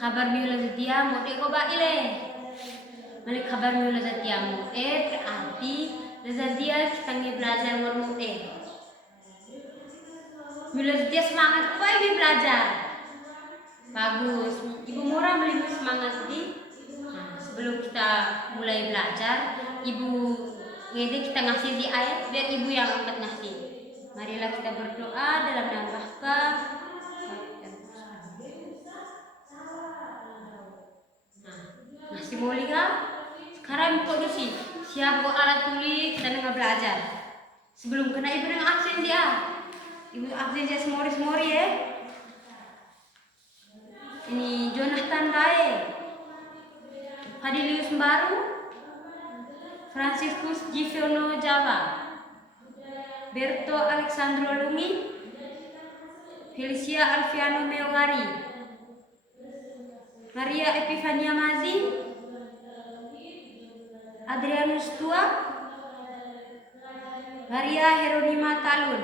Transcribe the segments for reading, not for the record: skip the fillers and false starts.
kabar miula zatiamu de ko ba ile malik kabar miula zatiamu berarti zatia kita ngi belajar ngomong miula zatia semangat kok ibu belajar bagus ibu murah beli semangat di sebelum kita mulai belajar ibu ngede kita ngasih di ayat biar ibu yang angkat ngasih. Marilah kita berdoa dalam nama Bapa. Masih mau lihat? Sekarang produksi. Siap buat alat tulis, kita nengah belajar. Sebelum kena ibu nengah absen dia. Ibu absen dia semori ya. Ini Jonathan Dae. Fadilius Baru. Franciscus Giviono Jawa. Berto Alexandro Lumi. Felicia Alfiano Meowari. Maria Epifania Mazi. Adrianus Tua. Maria Heronima Talun.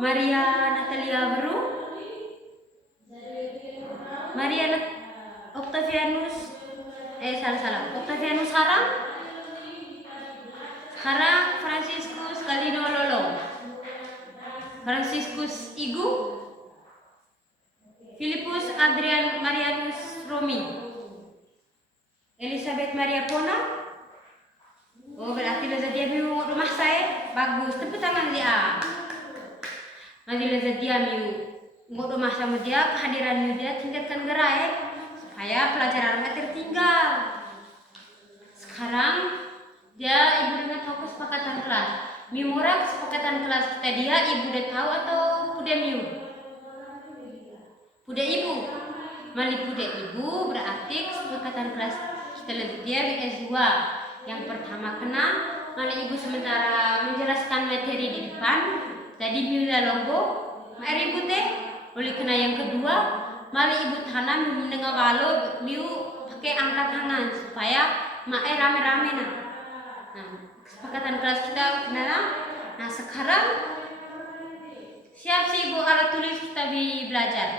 Maria Natalia Beru. Maria Octavianus Octavianus Hara Franciscus Galino Lolo. Franciscus Igu. Filipus Adrian Marianus Romi. Elizabeth Maria Pona. Oh berarti dia miu rumah saya bagus, tepuk tangan dia. Nanti dia miu rumah sama dia, kehadiran dia tingkatkan gerai supaya pelajaran nggak tertinggal. Sekarang dia ibu dengan tahu kesepakatan kelas. Miu murah kesepakatan kelas kita dia ibu udah tahu atau udah miu? Udah ibu. Mali udah ibu berarti kesepakatan kelas kita lihat dia S2. Yang pertama kena mali ibu sementara menjelaskan materi di depan. Jadi miu logo. Mari ibu teh. Oleh kena yang kedua, mari ibu tanam mendengar walau miu pakai angkat tangan supaya mae rame-rame nah. Kesepakatan kelas kita kenal. Nah sekarang siap sih ibu alat tulis kita belajar.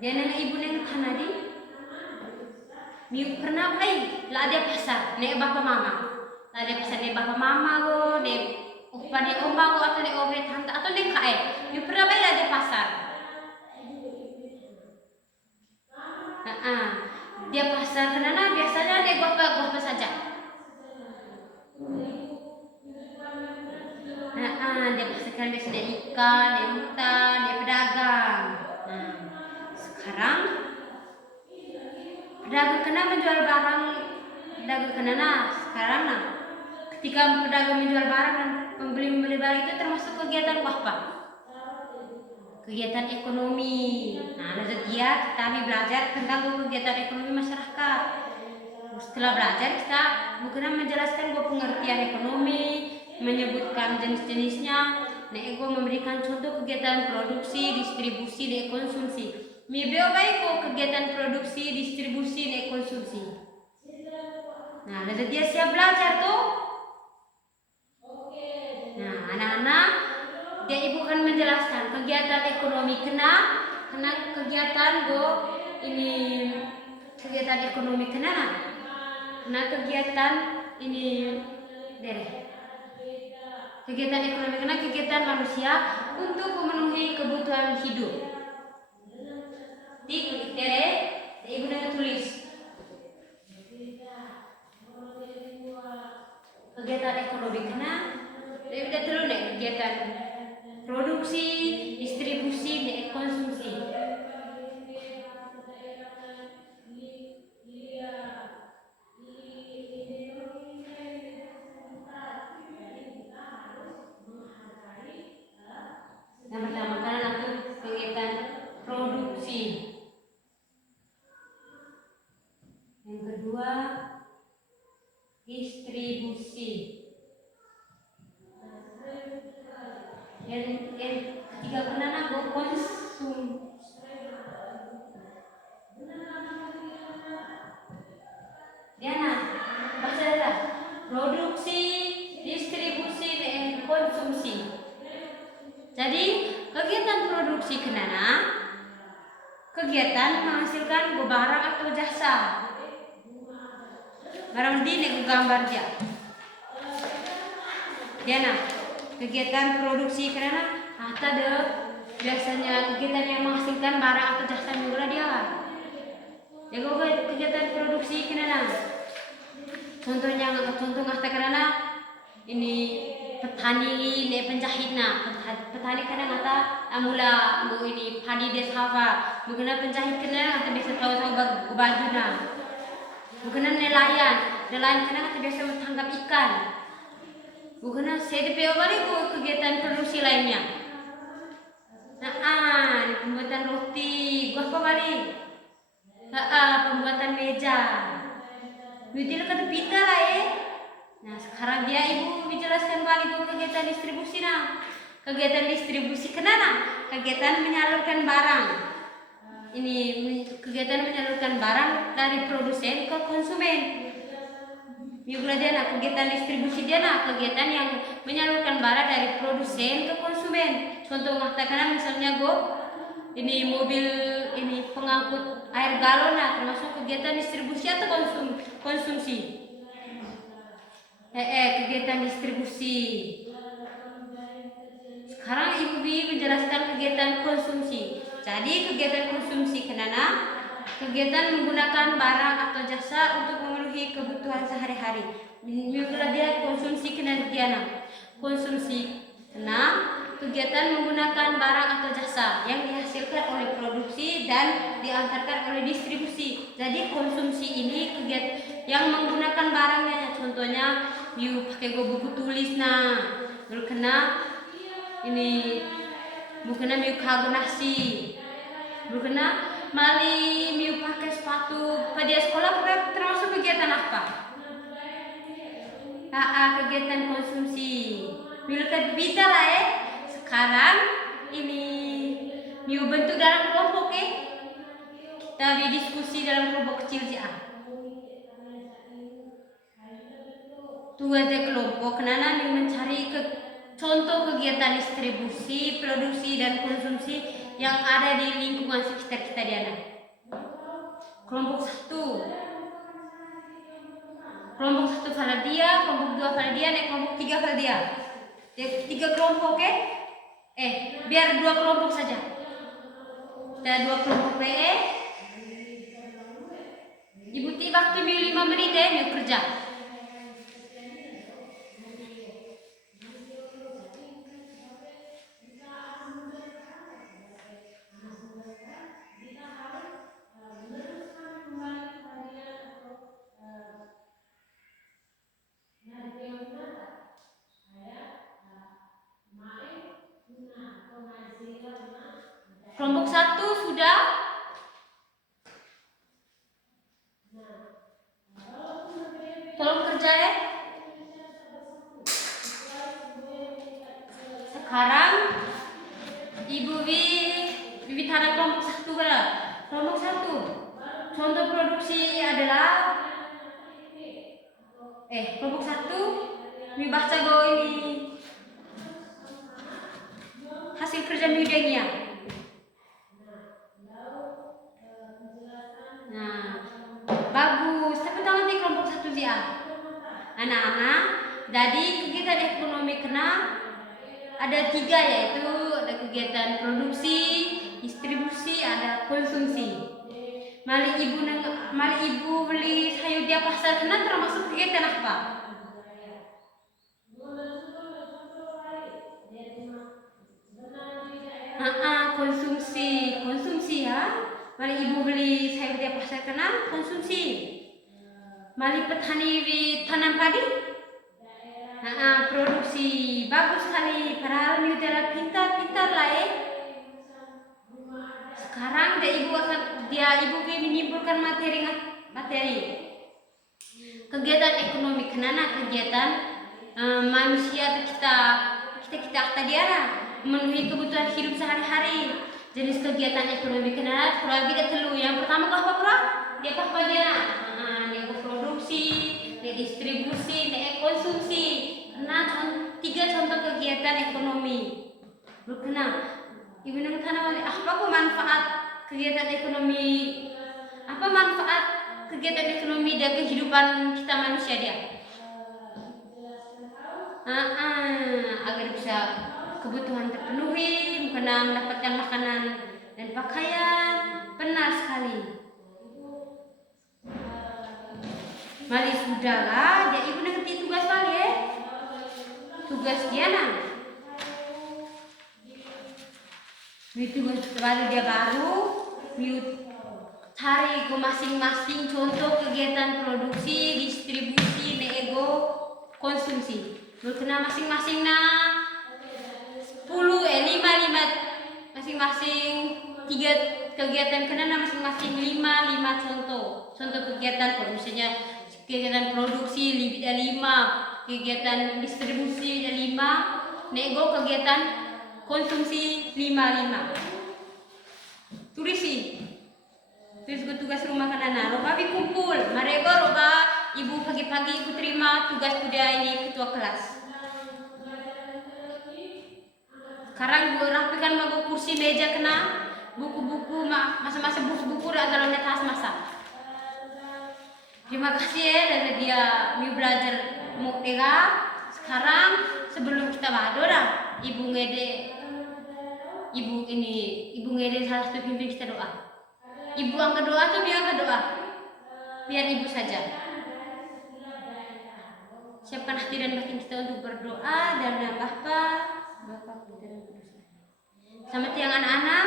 Dia nanya ibu neng tanadi. Miu pernah lah dia pasar nek bapak mama. Lah dia pasar nek bapak mama go, nek opa nek oma go atau nek omre tante atau nek kae. Miu pernah lah dia pasar. Dia pasar kenana biasanya nek bapak saja. Dia pasarkan biasanya ikan, nek hutan, nek pedagang. Sekarang pedagang kena menjual barang, pedagang kena sekarang ketika pedagang menjual barang dan membeli barang itu termasuk kegiatan apa? Kegiatan ekonomi. Nah, dia kami belajar tentang kegiatan ekonomi masyarakat. Setelah belajar kita bukan menjelaskan pengertian ekonomi, menyebutkan jenis-jenisnya. Nah, ego memberikan contoh kegiatan produksi, distribusi, dan konsumsi. Mibeo baik kegiatan produksi, distribusi, dan konsumsi. Nah, dia siap belajar tuh. Nah, anak-anak, dia ibu kan menjelaskan kegiatan ekonomi kena kegiatan ini kegiatan ekonomi kena kegiatan ini dari kegiatan ekonomi kena kegiatan manusia untuk memenuhi kebutuhan hidup. Ibu nak tulis kegiatan ekonomi kena udah terus nih kegiatan produksi, distribusi, dan konsumsi. Yang pertama kan aku kegiatan produksi. Yang kedua distribusi. Yang ketiga kenana konsum. Diana, baca produksi, konsumsi. Jadi kegiatan produksi kenana kegiatan menghasilkan barang atau jasa. Barang di nek gambar dia. Nah, kegiatan produksi kenana ada biasanya kegiatan yang menghasilkan barang atau jasa juga dia. Kegiatan produksi kenana. Contoh ngata kenana ini petani ne penjahit petani kadang ngata amula ini padi desava bukan penjahit kenana ngata biasa tahu baju bukan nelayan kadang ngata biasa menangkap ikan bukan CDP balik kegiatan produksi lainnya. Pembuatan roti gua apa balik pembuatan meja Widil kata pita lah Nah sekarang dia ibu menjelaskan balik kegiatan distribusi kegiatan distribusi kenana kegiatan menyalurkan barang ini kegiatan menyalurkan barang dari produsen ke konsumen. Juga dia kegiatan distribusi dia kegiatan yang menyalurkan barang dari produsen ke konsumen. Contoh mengatakan misalnya ini mobil ini pengangkut air galon termasuk kegiatan distribusi atau konsumsi. Kegiatan distribusi. Sekarang Ibu menjelaskan kegiatan konsumsi. Jadi kegiatan konsumsi kenana kegiatan menggunakan barang atau jasa untuk memenuhi kebutuhan sehari-hari. Juga dia konsumsi kenana konsumsi kegiatan menggunakan barang atau jasa yang dihasilkan oleh produksi dan diantarkan oleh distribusi. Jadi konsumsi ini kegiatan yang menggunakan barangnya. Contohnya, pakai buku tulis kena ini bukan kago nasi, bukan mali pakai sepatu pada sekolah termasuk kegiatan apa? Kegiatan konsumsi. Milkat bita lah sekarang ini bentuk dalam kelompok kita diskusi dalam kelompok kecil tuh ada kelompok kenana mencari contoh kegiatan distribusi, produksi dan konsumsi yang ada di lingkungan sekitar kita dia. Kelompok 1 Faladia, kelompok 2 Faladia, kelompok 3 Faladia. 3 kelompok biar 2 kelompok saja. Kita 2 kelompok PE. Ibu waktu 5 menit mau kerja. Kelompok 1 sudah. Tolong kerja Sekarang Ibu Tana kelompok 1 berapa? Kelompok 1. Contoh produksi adalah kelompok 1 baca ini hasil kerja bidangnya. Bagus. Tapi tahu nanti kelompok 1 dia. Anak-anak, jadi kegiatan ekonomi ada 3 yaitu ada kegiatan produksi, distribusi, ada konsumsi. Mali ibu beli sayur di pasar termasuk kegiatan apa? Konsumsi ya. Mali ibu beli sayur di pasar konsumsi. Mali petani tanam padi produksi. Bagus sekali. Padahal adalah pintar-pintar lah Sekarang ibu menyimpulkan materi. Kegiatan ekonomi kegiatan manusia atau kita diara memenuhi kebutuhan hidup sehari-hari. Jenis kegiatan ekonomi kurang lebih telu. Yang pertama apa? Dia dia produksi, dia distribusi, dia konsumsi. tiga contoh kegiatan ekonomi berkenaan. Ibu nang tanah apa manfaat kegiatan ekonomi, apa manfaat kegiatan ekonomi dan kehidupan kita manusia dia? Agar bisa kebutuhan terpenuhi, bukan mendapatkan makanan dan pakaian. Benar sekali. Mali sudahlah, jadi ibu nak tugas mali ya. Tugas dia nang. Tugas baru dia baru, cari ke masing-masing contoh kegiatan produksi, distribusi, nego, konsumsi. Berkenaan masing-masing na 5 masing-masing 3 kegiatan kena masing-masing 5 contoh kegiatan produksinya. Kegiatan produksi 5, kegiatan distribusi 5, nego kegiatan konsumsi 5. Tulis tugas rumah kanana. Roba kumpul, mereka roba ibu pagi-pagi ibu terima tugas dia ini ketua kelas. Sekarang gue rapikan bagus kursi meja kena buku-buku masa-masa buku-buku dalamnya tas masa. Terima kasih ya dari dia mau belajar mau sekarang sebelum kita dah ibu ngede salah satu pimpin kita doa. Ibu angkat doa tuh biar angkat doa. Biar ibu saja. Siapkan hati dan batin kita untuk berdoa dan Bapak Putri dan Kudus. Selamat siang anak-anak.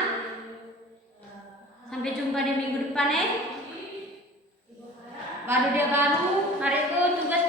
Sampai jumpa di minggu depan Baru dia baru, hari itu tugas